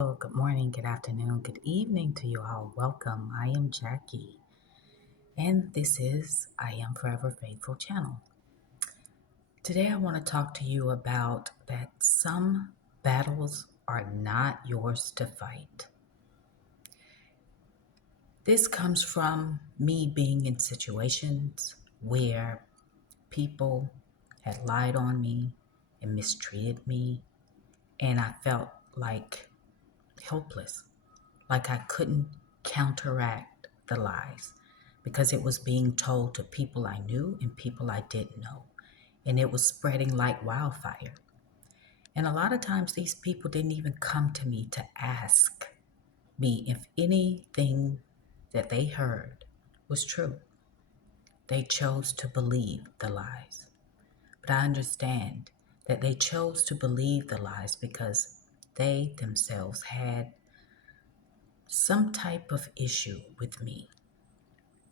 Good morning, good afternoon, good evening to you all. Welcome. I am Jackie, and this is I Am Forever Faithful channel. Today, I want to talk to you about that some battles are not yours to fight. This comes from me being in situations where people had lied on me and mistreated me, and I felt like helpless. Like I couldn't counteract the lies because it was being told to people I knew and people I didn't know. And it was spreading like wildfire. And a lot of times these people didn't even come to me to ask me if anything that they heard was true. They chose to believe the lies. But I understand that they chose to believe the lies because they themselves had some type of issue with me,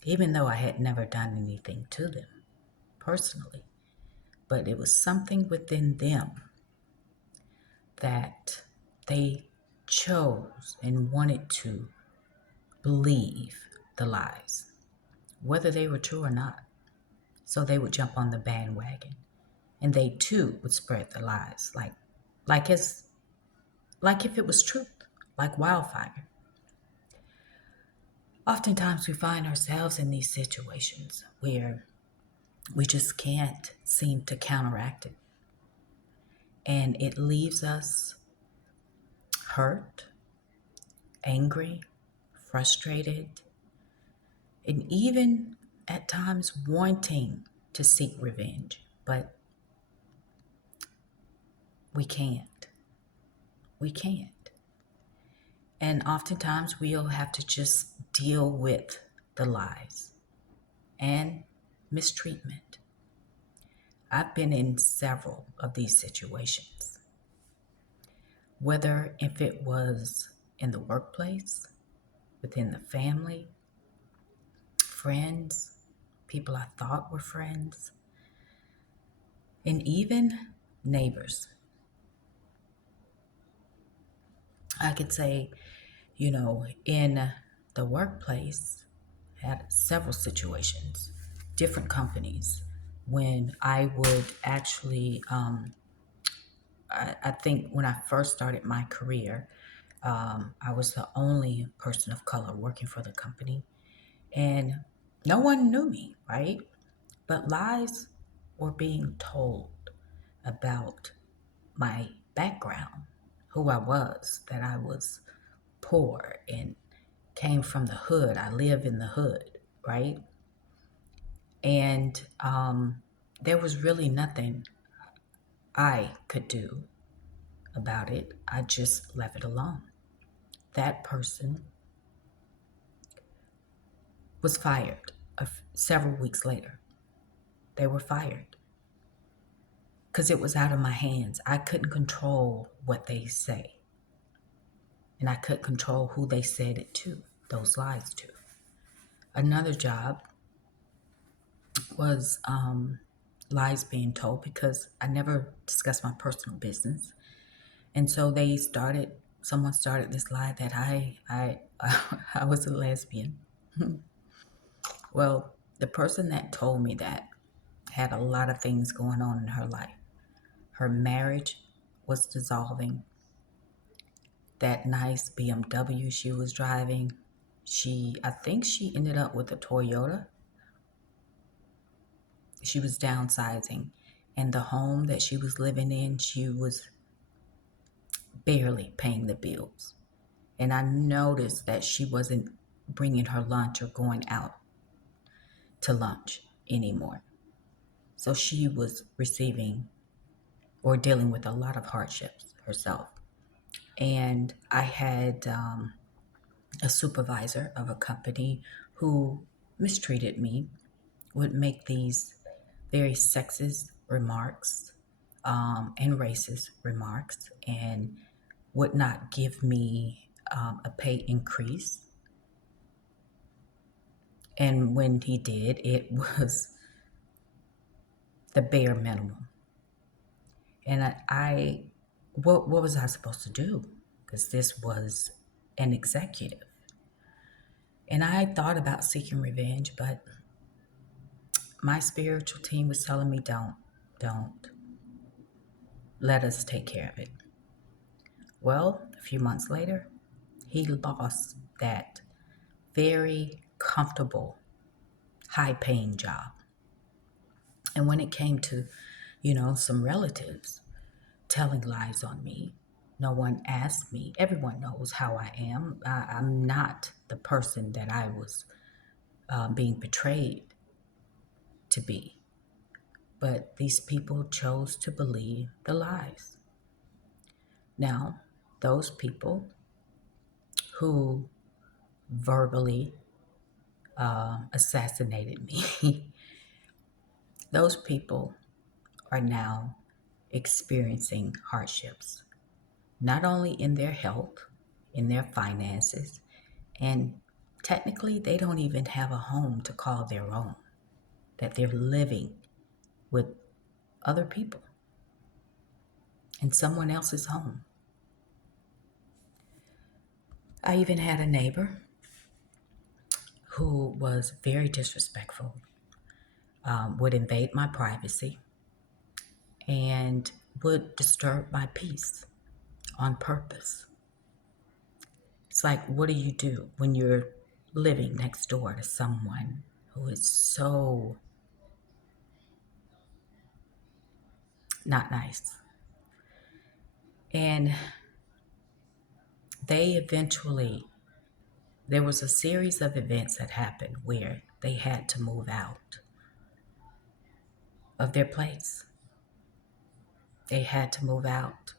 even though I had never done anything to them personally. But it was something within them that they chose and wanted to believe the lies, whether they were true or not. So they would jump on the bandwagon, and they too would spread the lies, like as like if it was truth, like wildfire. Oftentimes we find ourselves in these situations where we just can't seem to counteract it. And it leaves us hurt, angry, frustrated, and even at times wanting to seek revenge. But we can't. We can't. And oftentimes we'll have to just deal with the lies and mistreatment. I've been in several of these situations, whether if it was in the workplace, within the family, friends, people I thought were friends, and even neighbors. I could say, in the workplace, I had several situations, different companies, when I would actually, I think when I first started my career, I was the only person of color working for the company, and no one knew me, right? But lies were being told about my background, who I was, that I was poor and came from the hood. I live in the hood, right? And there was really nothing I could do about it. I just left it alone. That person was fired several weeks later. They were fired because it was out of my hands. I couldn't control what they say. And I couldn't control who they said it to, those lies to. Another job was lies being told because I never discussed my personal business. And so someone started this lie that I was a lesbian. Well, the person that told me that had a lot of things going on in her life. Her marriage was dissolving. That nice BMW she was driving, I think she ended up with a Toyota. She was downsizing, and the home that she was living in, she was barely paying the bills. And I noticed that she wasn't bringing her lunch or going out to lunch anymore. So she was receiving or dealing with a lot of hardships herself. And I had a supervisor of a company who mistreated me, would make these very sexist remarks and racist remarks, and would not give me a pay increase. And when he did, it was the bare minimum. And what was I supposed to do? because this was an executive. And I thought about seeking revenge, but my spiritual team was telling me, don't. Let us take care of it. Well, a few months later, he lost that very comfortable, high paying job. And when it came to, some relatives telling lies on me, no one asked me. Everyone knows how I am. I'm not the person that I was being portrayed to be. But these people chose to believe the lies. Now, those people who verbally assassinated me, those people are now experiencing hardships, not only in their health, in their finances, and technically they don't even have a home to call their own, that they're living with other people in someone else's home. I even had a neighbor who was very disrespectful, would invade my privacy, and would disturb my peace on purpose. It's like, what do you do when you're living next door to someone who is so not nice? And they eventually, there was a series of events that happened where they had to move out of their place. They had to move out.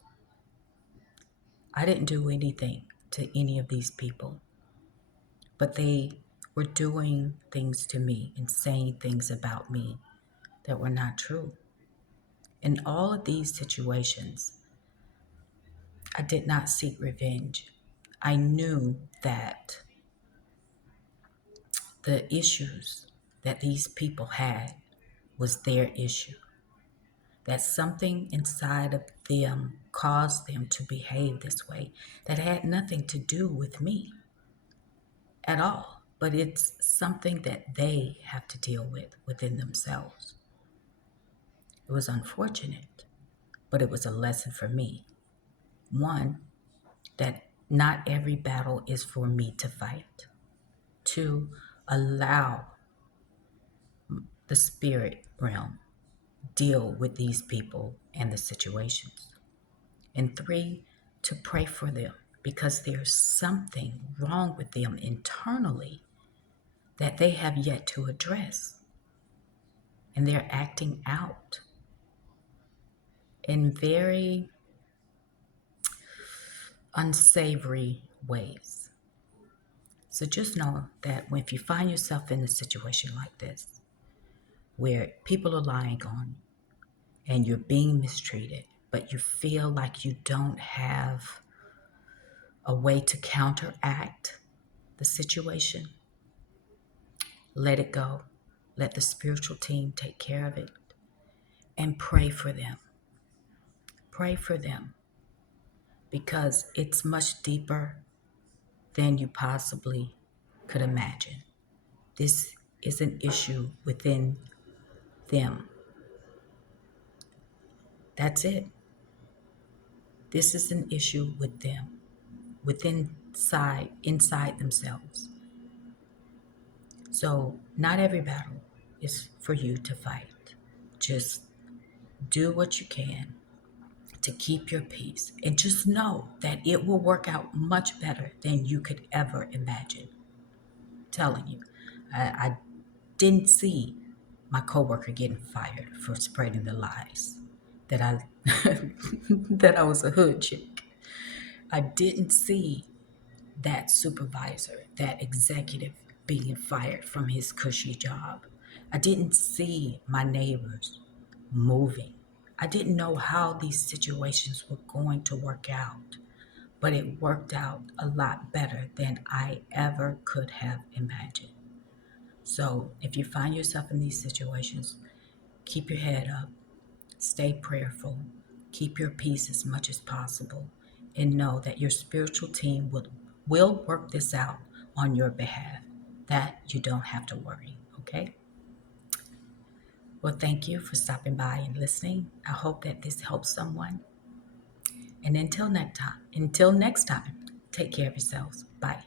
I didn't do anything to any of these people, but they were doing things to me and saying things about me that were not true. In all of these situations, I did not seek revenge. I knew that the issues that these people had was their issue, that something inside of them caused them to behave this way that had nothing to do with me at all, but it's something that they have to deal with within themselves. It was unfortunate, but it was a lesson for me. One, that not every battle is for me to fight. Two, allow the spirit realm deal with these people and the situations. And three, to pray for them because there's something wrong with them internally that they have yet to address. And they're acting out in very unsavory ways. So just know that if you find yourself in a situation like this, where people are lying on you and you're being mistreated, but you feel like you don't have a way to counteract the situation, let it go. Let the spiritual team take care of it and pray for them. Pray for them because it's much deeper than you possibly could imagine. This is an issue within them. That's it. This is an issue with them, inside themselves. So not every battle is for you to fight. Just do what you can to keep your peace and just know that it will work out much better than you could ever imagine. I'm telling you, I didn't see my coworker getting fired for spreading the lies that I that I was a hood chick. I didn't see that supervisor, that executive being fired from his cushy job. I didn't see my neighbors moving. I didn't know how these situations were going to work out, but it worked out a lot better than I ever could have imagined. So if you find yourself in these situations, keep your head up, stay prayerful, keep your peace as much as possible, and know that your spiritual team will work this out on your behalf, that you don't have to worry, okay? Well, thank you for stopping by and listening. I hope that this helps someone. And until next time, take care of yourselves. Bye.